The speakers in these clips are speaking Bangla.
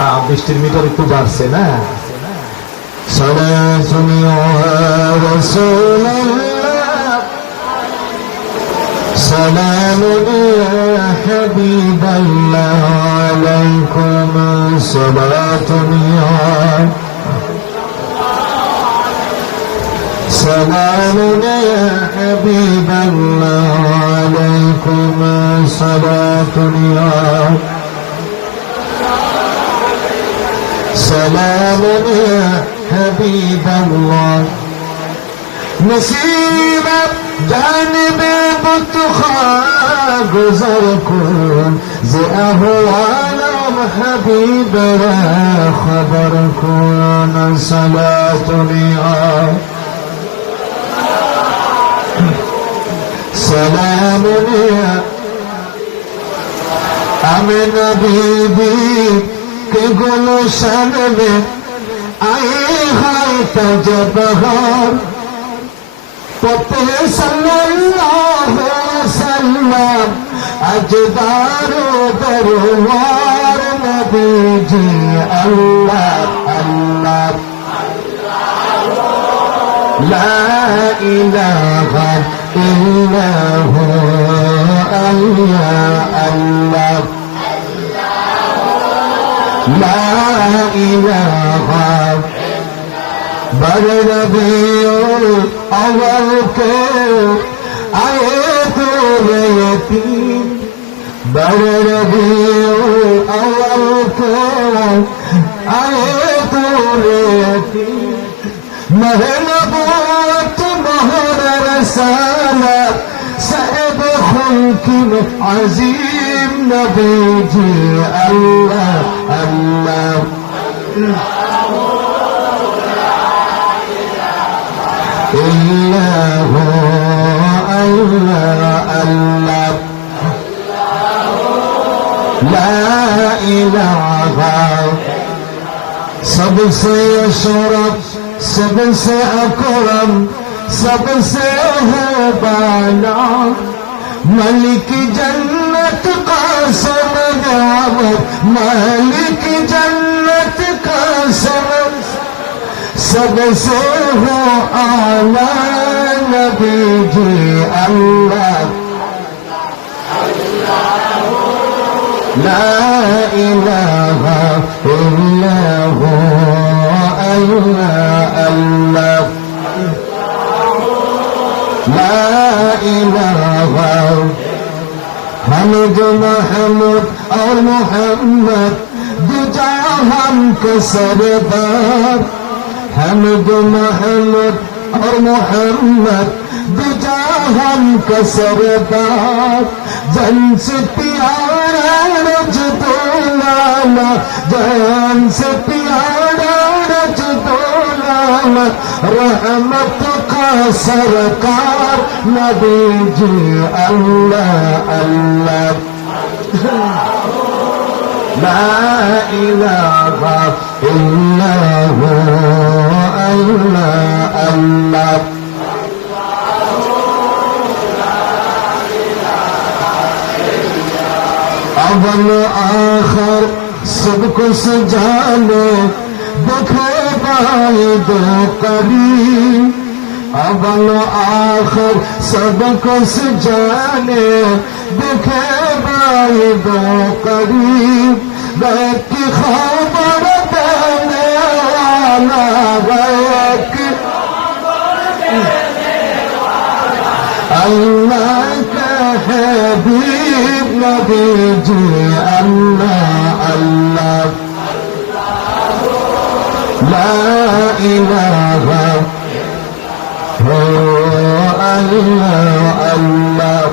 আহ, বৃষ্টির মিটার একটু বাড়ছে না صلاة يا رسول الله سلام يا حبيب الله عليكم صلاة يا سلام يا حبيب الله عليكم صلاة يا سلام يا حبيب الله. نصیبت جانب بطخا گذر کن ز احوالم حبیب را خبر کن صلات نیا سلام نیا أمن نبی কে গোলো সারবে আয়ে হায় তাজা বাহার পথে সাল্লাল্লাহু সাল্লাম আজদার দরবার নবীজি আল্লাহ আল্লাহ। لا إله إلا هو الله الله لا إله بل نبي أول آيات يتيم بل نبي أول آيات يتيم محبوبة مهر رسالة صاحب خلق عظيم نبي الله الله إلا هو الله الله لا إله सबसे शौरभ सबसे अकरम सबसे हो बाला मलिक जन्नत का समझावत मलिक सबसे हो आला नबी जी अल्लाह لا إله إلا هو الله الله لا إله حمد محمد और मोहम्मद दुजा हम के सरदार حمد محمد اور محمد دجا ہم کے سردار جن سے پیارا رج دولانا جان سے پیارا رج دولانا رحمت کا سرکار نبی جی اللہ اللہ لا إله إلا هو. لا الله اول آخر سب کو سجالو دکھو پائے دو قریب اول آخر سب کو سجانے دکھے پائے دو قریب بیت کی خبر دینے والا ہے আল্লাহ হাবিব নবীজি, আল্লাহ আল্লাহ। লা ইলাহা হো আল্লাহ। আল্লাহ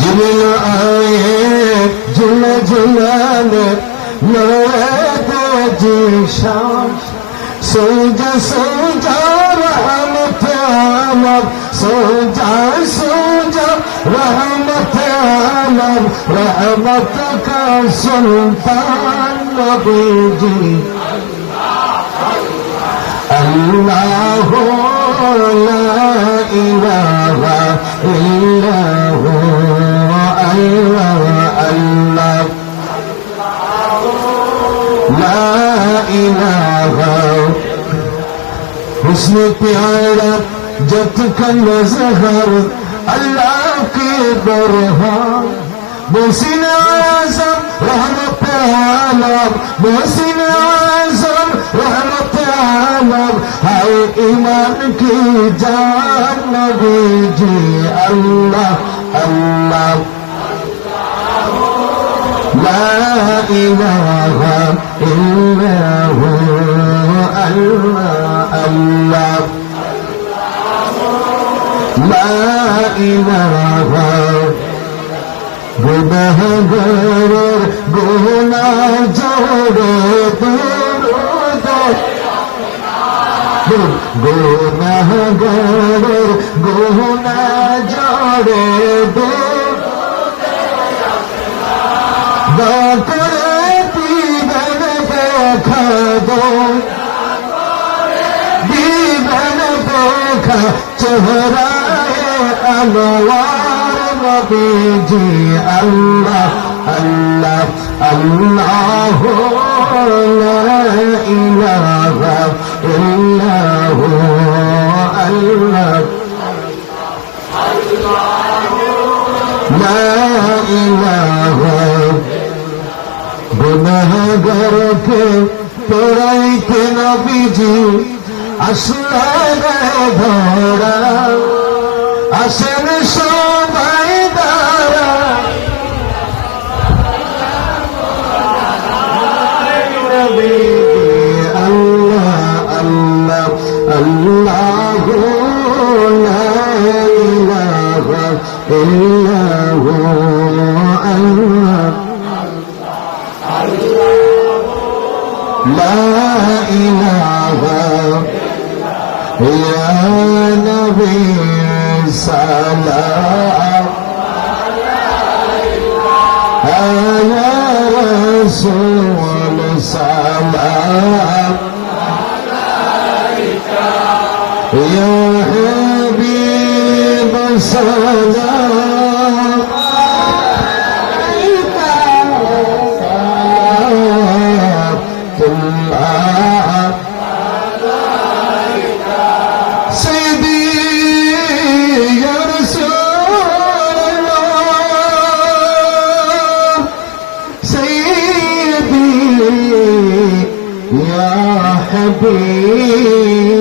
জিবিল আয়ে জুল জুলালে নয় দিশা সোজা সোজা রহম আমার সোজা সোজা রহম আমার রহমত কা সুলতান নবীজি আল্লাহ লা ইলাহা ইল্লা حسن پیارا جت کن زہر اللہ کی برہا محسن اعظم رحمت عالم محسن اعظم رحمت عالم ہے ایمان کی جان نبی جی اللہ اللہ لا الہ গুণহরের গুণা জোরে গুণহরের গুণা জোরে করে পিবন দেখাবো বিবন দেখা চেহারা নবাব বেজে আল্লাহ আল্লাহ আল্লাহ লা ইলাহা ইল্লাহু আল্লাহ লা ইলাহা গুনাহগারকে তোরাইতে নবীজি আসলা ধরা আসেন সবাই দ্বারা আল্লাহ আল্লাহ আল্লাহ লা ইলাহা ইল্লাহু আল্লাহ لا إله يا نبي সালাম আয়া রাসূল সালাম আলাইকা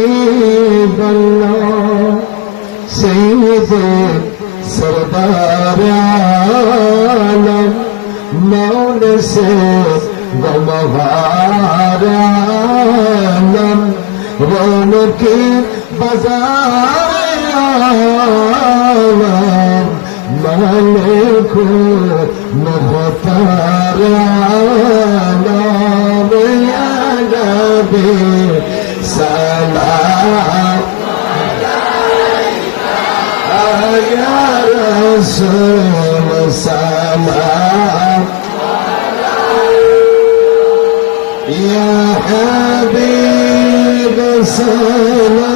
हबीब सैद सरदार आलम मौन से गमवार आलम रोन के बाजार आलम मालिक महतार आलम سلام يا رسول سلام يا حبيب سلام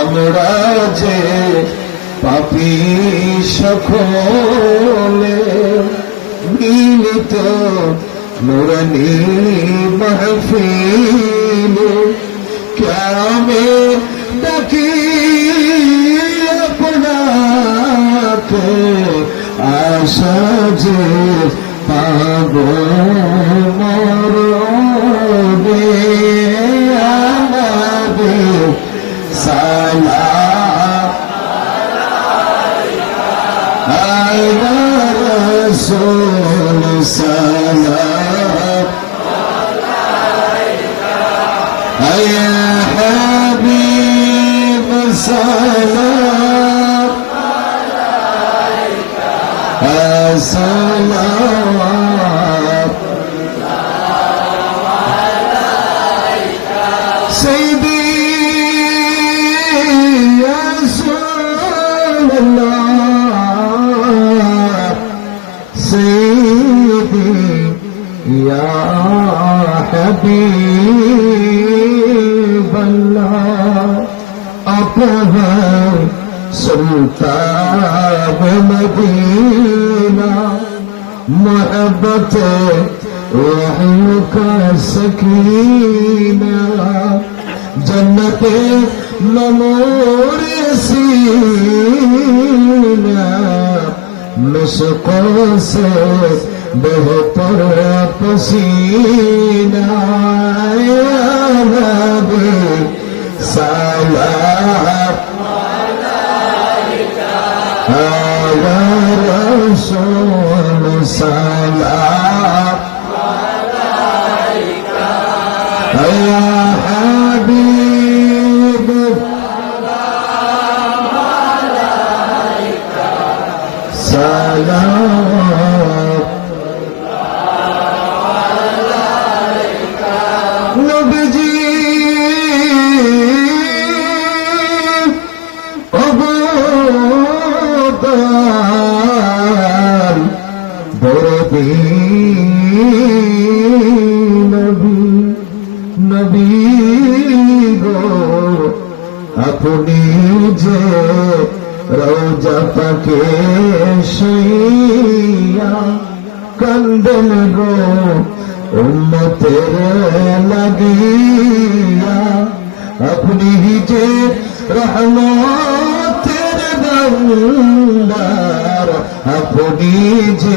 আমরা যে পাপি সকলে মিলিত নুরনি মহফিল سے بہتر پسینہ یا رب سلام নবীজি আপনি যে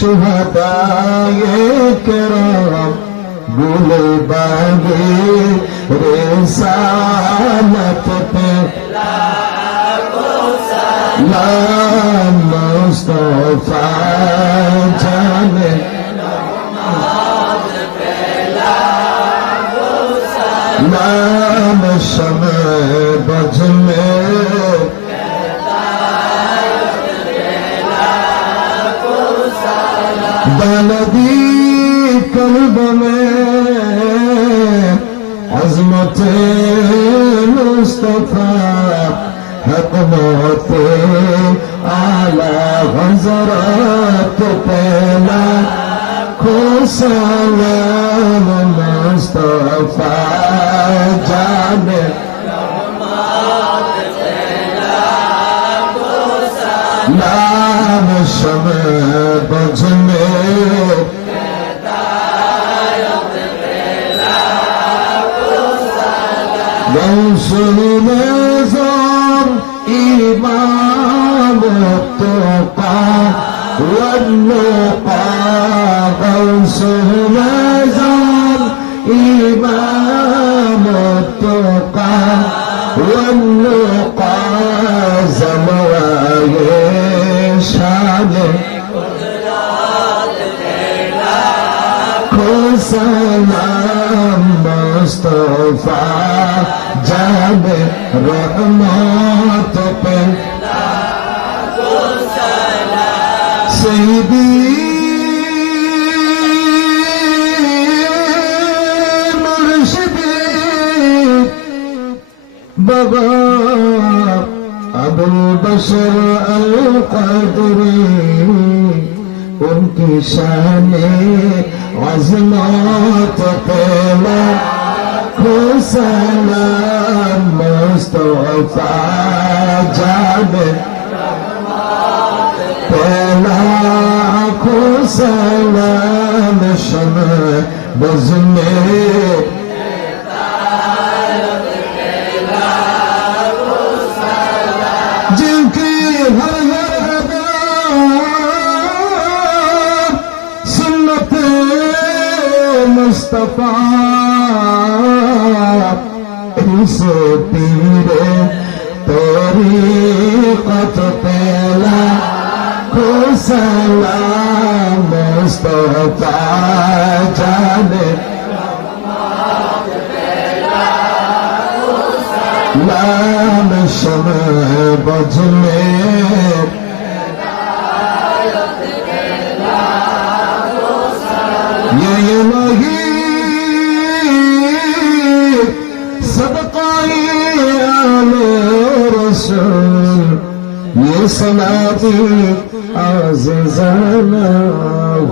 সুহদায়ে কেরাম গুলে বাগে রে সা حضرت پیدا خوش সোহবাজান ইবা বাবা, আবুল বসর আল কাদরি উনকি শানে আজমাত পেলা? খুসালাম মুস্তফা যাবে পেলা খুসালাম শোনা বজমে মুস্তফা খুশো তীরে তোরি কত পেলা খুশলা মুস্তফা জানে। লাল সময় صلاتي عزيزنا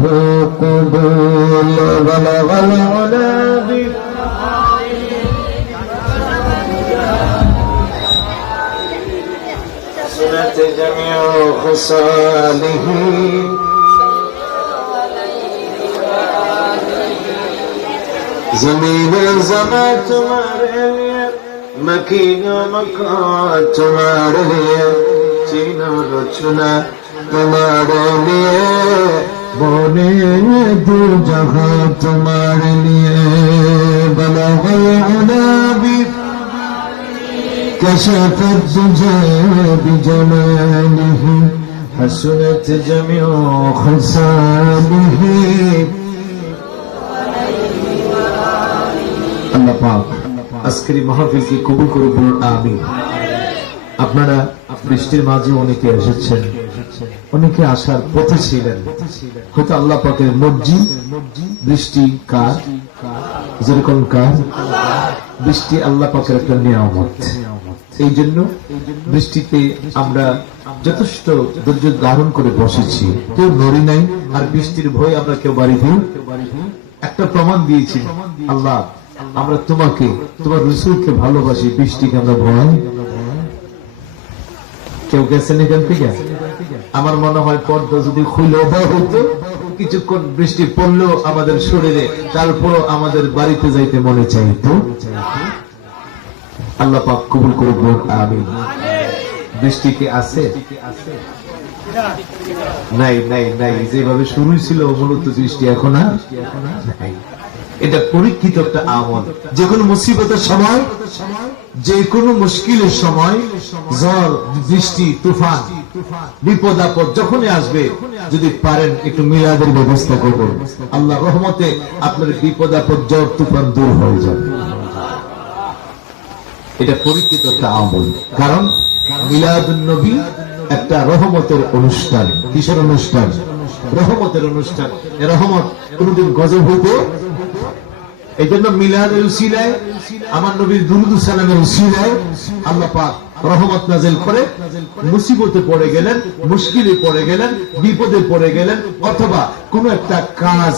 هو قبول. بلغ العلا سنة جميع خصاله. زمین زماں تمہارے لیے مکین مکان تمہارے لیے ছিল রচনা তোমার নিয়ে বনে দু জহা তোমার নিয়ে বলা হলাবি كشف الدجى بجماله حسنت جميع خصامه আল্লাহ পাক আজকের মাহফিলকে কবুল করে বলুন আমিন আপনারা বৃষ্টির মাঝে অনেকে এসেছেন, অনেকে আসার পথে ছিলেন। হয়তো আল্লাহ পাকের মর্জি, বৃষ্টি কার? যেরকম কার? বৃষ্টি আল্লাহ পাকের একটা নিয়ামত। এই জন্য বৃষ্টিতে আমরা যথেষ্ট ধৈর্য ধারণ করে বসেছি। কেউ নড়ি নাই, আর বৃষ্টির ভয় আমরা কেউ বাড়ি দিই একটা প্রমাণ দিয়েছি, আল্লাহ, আমরা তোমাকে, তোমার রসুলকে ভালোবাসি, বৃষ্টিকে আমরা ভয় কেউ গেছেন এখান থেকে? আমার মনে হয় পর্দা যদি খুলে হইতো কিছুক্ষণ বৃষ্টি পড়লেও আমাদের শরীরে, তারপরও আমাদের বাড়িতে যাইতে মনে চাইতো। আল্লাহ পাক কবুল করুক আমি বৃষ্টি কি আছে? নাই নাই নাই। যেভাবে শুরু ছিল মূলত বৃষ্টি এখন আর এটা পরীক্ষিত একটা আমল। যে কোনো মুসিবতের সময় যে কোনো মুশকিলের সময় ঝড়, বৃষ্টি, তুফান, বিপদ, আপদ যখনই আসবে, যদি পারেন একটু মিলাদের ব্যবস্থা করবেন। আল্লাহ রহমতে আপনার বিপদ, আপদ জ্বর তুফান দূর হয়ে যাবে। এটা পরীক্ষিত একটা আমল। কারণ মিলাদুন নবী একটা রহমতের অনুষ্ঠান। কিসের অনুষ্ঠান? রহমতের অনুষ্ঠান। রহমত কোনদিন গজব হইতে এই জন্য মিলাদের উসিলায়, আমার নবীর দুরুদু সালামের উসিলায় আল্লাহ পাক রহমত নাজেল করে মুসিবতে পড়ে গেলেন, মুশকিলে পড়ে গেলেন, বিপদে পড়ে গেলেন, অথবা কোন একটা কাজ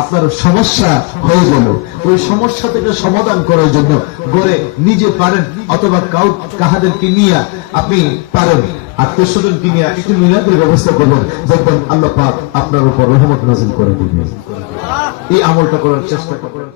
আপনার সমস্যা হয়ে গেল। ওই সমস্যা থেকে সমাধান করার জন্য গড়ে নিজে পারেন, অথবা কাউ কাহাদেরকে নিয়ে আপনি পারেন। আত্মীয় স্বজনকে নিয়ে একটু মিলাদের ব্যবস্থা করবেন, দেখবেন আল্লাহ পাক আপনার উপর রহমত নাজিল করে দিবেন। এই আমলটা করার চেষ্টা করবেন।